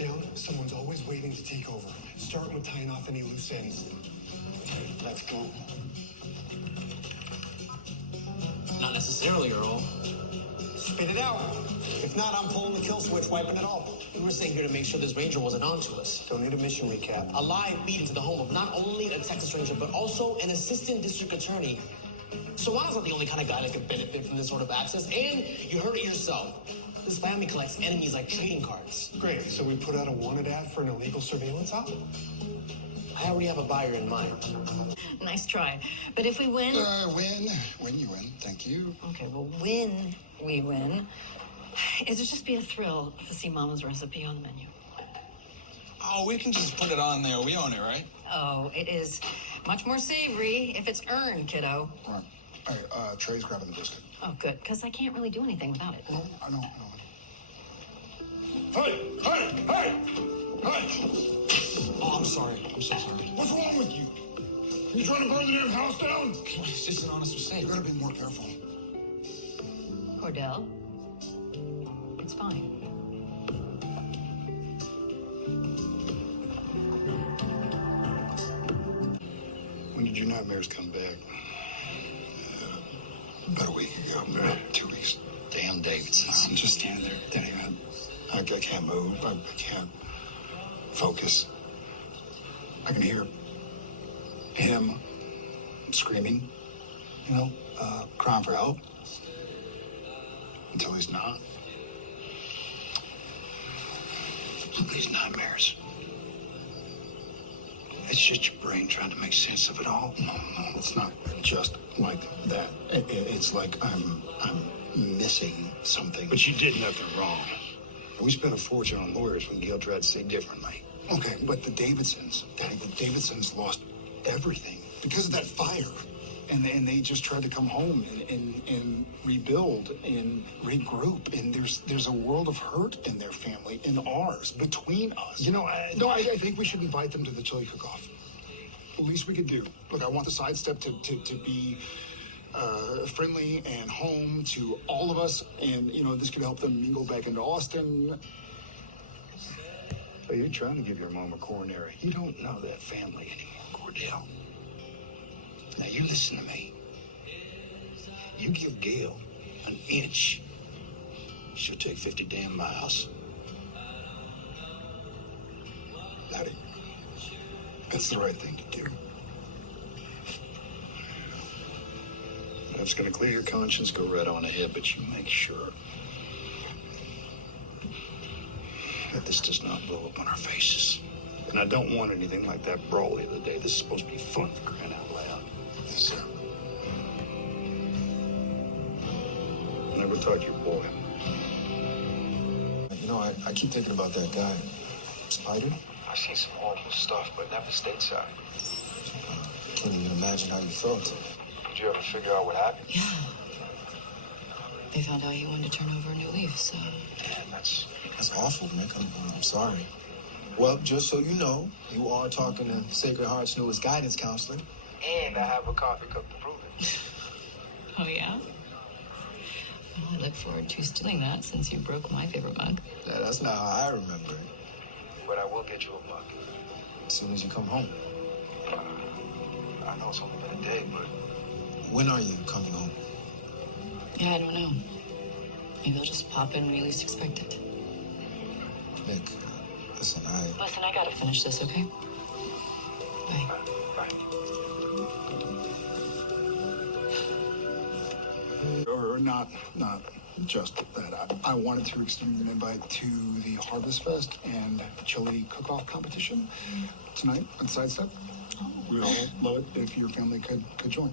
down, someone's always waiting to take over. Starting with tying off any loose ends. Let's go. Not necessarily, Earl. Spit it out. If not, I'm pulling the kill switch, wiping it all. We were staying here to make sure this ranger wasn't onto us. Don't need a mission recap. A live feed into the home of not only a Texas Ranger, but also an assistant district attorney. Sawana's not the only kind of guy that could benefit from this sort of access, and you heard it yourself. This family collects enemies like trading cards. Great, so we put out a wanted ad for an illegal surveillance op? I already have a buyer in mind. Nice try. But if we win... Win, you win. Thank you. Okay, well, when we win, it'll just be a thrill to see Mama's recipe on the menu. Oh, we can just put it on there. We own it, right? Oh, it is much more savory if it's earned, kiddo. All right, Trey's grabbing the biscuit. Oh, good, because I can't really do anything without it. Oh, I know. Hey! Oh, I'm sorry. I'm so sorry. What's wrong with you? You trying to burn the damn house down? It's just an honest mistake. You gotta be more careful. Cordell, it's fine. When did your nightmares come back? About a week ago. 2 weeks. Damn Davidson. I'm just standing there, Daddy. I can't move. I can't focus. I can hear him screaming, crying for help. Until he's not. These nightmares. It's just your brain trying to make sense of it all. No, it's not just like that. It's like I'm missing something. But you did nothing wrong. We spent a fortune on lawyers when Gail tried to say differently. Okay, but the Davidsons, Daddy, the Davidsons lost everything because of that fire. And they just tried to come home and rebuild and regroup. And there's a world of hurt in their family, in ours, between us. I think we should invite them to the chili cook-off. The least we could do. Look, I want the sidestep to be friendly and home to all of us. And, this could help them mingle back into Austin. So you're trying to give your mom a coronary. You don't know that family anymore, Cordell. Now, you listen to me. You give Gail an inch, she'll take 50 damn miles. Daddy, that's the right thing to do. That's going to clear your conscience, go right on ahead, but you make sure that this does not blow up on our faces. And I don't want anything like that brawl the other day. This is supposed to be fun for crying out loud. Yes, sir. Never touch your boy. I keep thinking about that guy. Spider? I've seen some horrible stuff, but never stateside. I can't even imagine how you felt. Did you ever figure out what happened? Yeah. They found out he wanted to turn over a new leaf, so... Man, that's awful, Nick. I'm sorry. Well, just so you know, you are talking to Sacred Heart's newest guidance counselor. And I have a coffee cup to prove it. Oh, yeah? Well, I look forward to stealing that since you broke my favorite mug. Yeah, that's not how I remember it. But I will get you a mug. As soon as you come home. I know it's only been a day, but... When are you coming home? Yeah, I don't know. Maybe I'll just pop in when you least expect it. Nick, listen, I gotta finish this, okay? Bye. Bye. Or not just that. I wanted to extend an invite to the Harvest Fest and the chili cook-off competition tonight on Sidestep. We'd all love it if your family could join.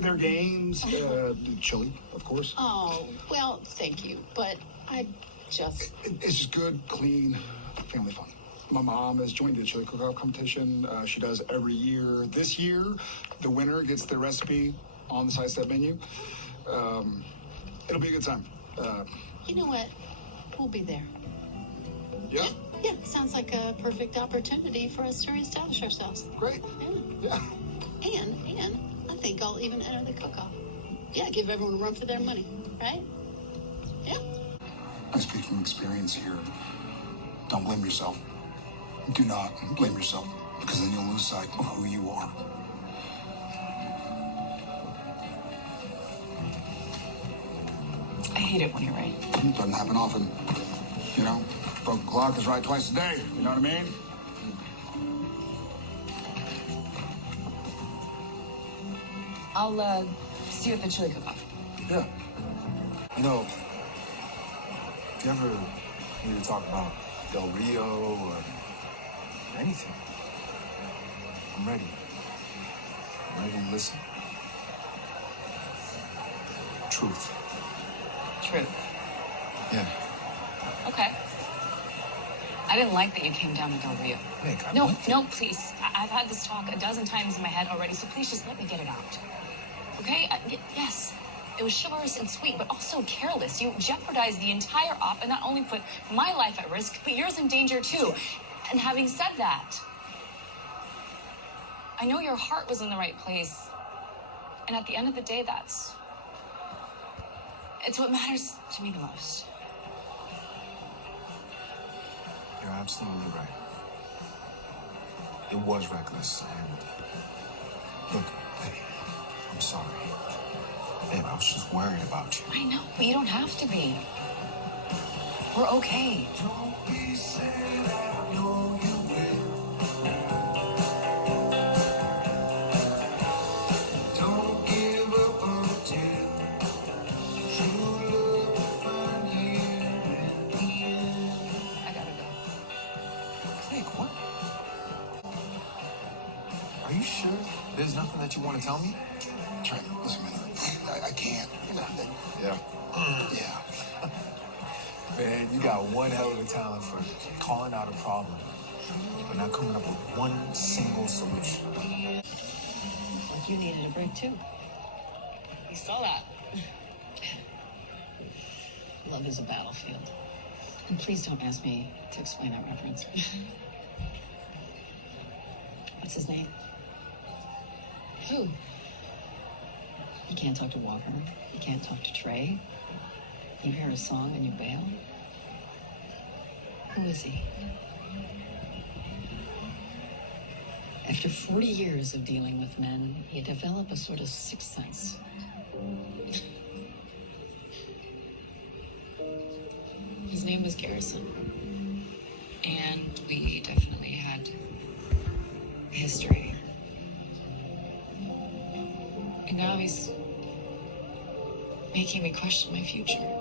There are games, the chili, of course. Oh, well, thank you, but I just... It's just good, clean, family fun. My mom has joined the chili cook-off competition. She does every year. This year, the winner gets their recipe on the Sidestep menu. It'll be a good time. You know what? We'll be there. Yeah? Yeah, sounds like a perfect opportunity for us to reestablish ourselves. Great. Yeah. Yeah. And I think I'll even enter the cook-off. Yeah, give everyone a run for their money, right? Yeah. I speak from experience here. Don't blame yourself. Do not blame yourself, because then you'll lose sight of who you are. I hate it when you're right. It doesn't happen often. You know, broken clock is right twice a day. You know what I mean? I'll see you at the chili cook-off. Yeah. You know, if you ever need to talk about Del Rio or anything, I'm ready. I'm ready to listen. Truth. True. Yeah. Okay. I didn't like that you came down to Del Rio. Nick, I No, went no, please. I've had this talk a dozen times in my head already, so please just let me get it out. Okay? Yes, it was chivalrous and sweet, but also careless. You jeopardized the entire op and not only put my life at risk, but yours in danger too. And having said that, I know your heart was in the right place. And at the end of the day, it's what matters to me the most. You're absolutely right. It was reckless, and look, babe, I'm sorry. Babe, I was just worried about you. I know, but you don't have to be. We're okay. Don't be sad, I know you will. Don't give up until true love will find you at the end. I gotta go. Nick, what? Are you sure there's nothing that you want to tell me? Trent, listen, man, I can't. Yeah. Yeah. Man, you got one hell of a talent for calling out a problem, but not coming up with one single solution. Like you needed a break too. You saw that. Love is a battlefield. And please don't ask me to explain that reference. What's his name? Who? You can't talk to Walker. You can't talk to Trey. You hear a song and you bail. Who is he? After 40 years of dealing with men, you develop a sort of sixth sense. His name was Garrison. And we definitely had history. And now he's making me question my future.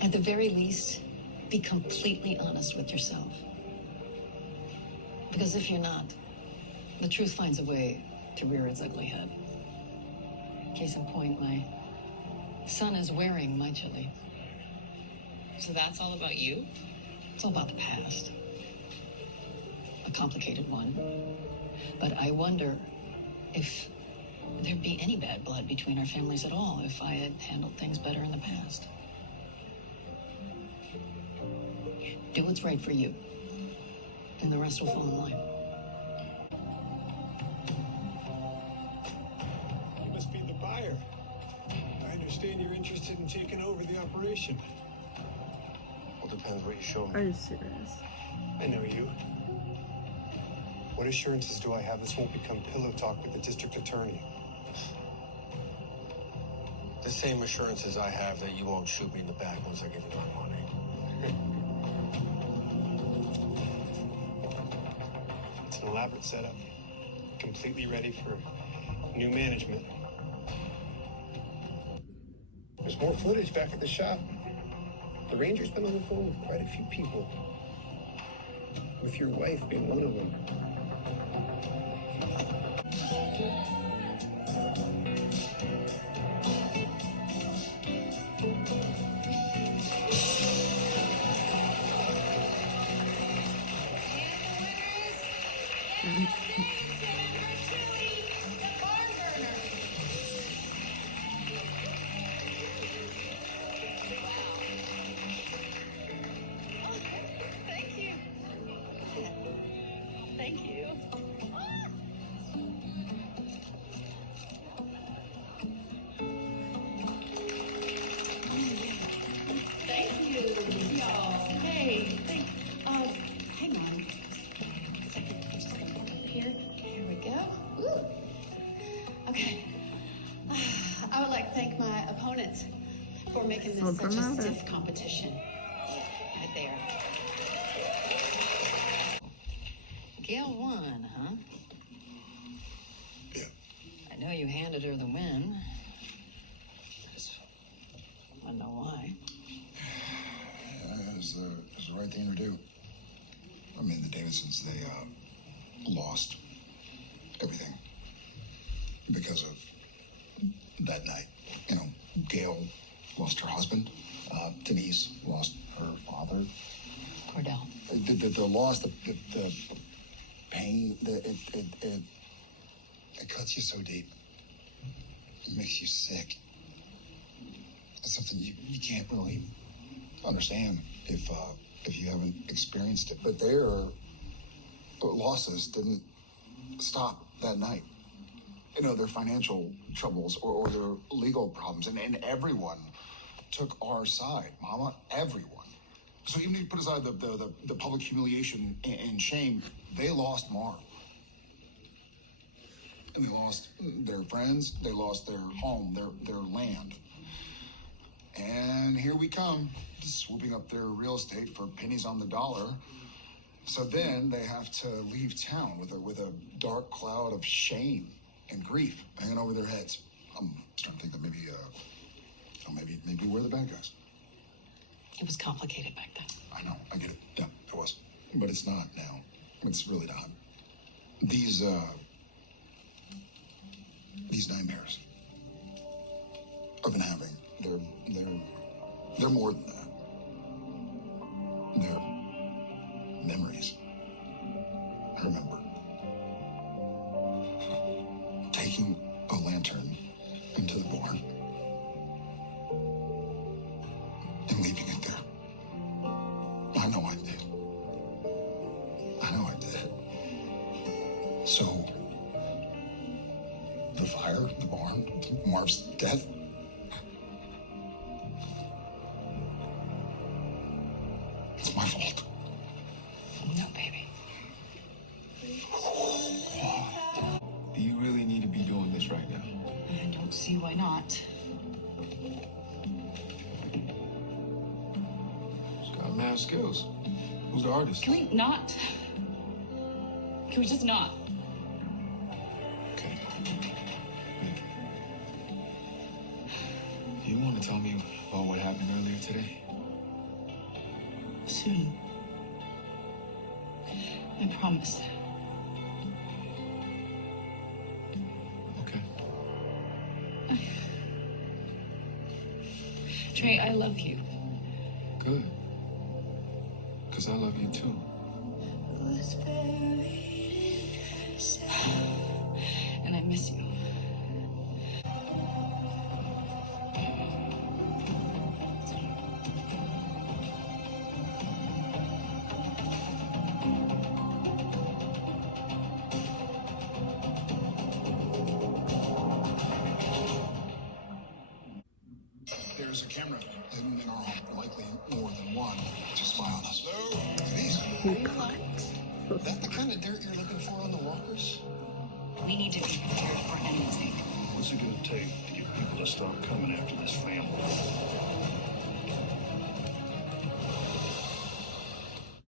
At the very least, be completely honest with yourself. Because if you're not, the truth finds a way to rear its ugly head. Case in point, my son is wearing my chili. So that's all about you? It's all about the past. A complicated one. But I wonder if there'd be any bad blood between our families at all if I had handled things better in the past. Do what's right for you, and the rest will fall in line. You must be the buyer. I understand you're interested in taking over the operation. Well, depends what you show Are me. you serious? I know you. What assurances do I have this won't become pillow talk with the district attorney? The same assurances I have that you won't shoot me in the back once I give you my money. It's an elaborate setup. Completely ready for new management. There's more footage back at the shop. The Ranger's been on the phone with quite a few people. With your wife being one of them. Thank you. Thank you. is such a stiff competition. Right there. Gail won, huh? Yeah. I know you handed her the win. I just want to know why. It was the right thing to do. I mean, the Davidsons, they lost everything because of that night. You know, Gail lost her husband. Denise lost her father. Cordell. The loss, the pain, it cuts you so deep. It makes you sick. It's something you can't really understand if you haven't experienced it. But their losses didn't stop that night. You know, their financial troubles or their legal problems, and everyone took our side, Mama, everyone. So even if you put aside the public humiliation and shame, they lost Marv. And they lost their friends, they lost their home, their land. And here we come, swooping up their real estate for pennies on the dollar. So then they have to leave town with a dark cloud of shame and grief hanging over their heads. I'm starting to think that maybe we're the bad guys. It was complicated back then. I know, I get it. Yeah, it was. But it's not now. It's really not. These nightmares I've been having, they're more than that. They're memories. I remember taking a lantern into the barn and leaving it there. I know I did. So, the fire, the barn, Marv's death. It's my fault. No, baby. Do you really need to be doing this right now? I don't see why not. She's got mad skills. Who's the artist? Can we not? Can we just not? Okay. Do you want to tell me about what happened earlier today? Soon. I promise. Okay. Trey, I love you. Good. Because I love you too. And I miss you. There's a camera in our home, likely more than one, to spy on us. No, Denise. That the kind of dirt you're looking for on the walkers? We need to be prepared for anything. What's it gonna take to get people to stop coming after this family?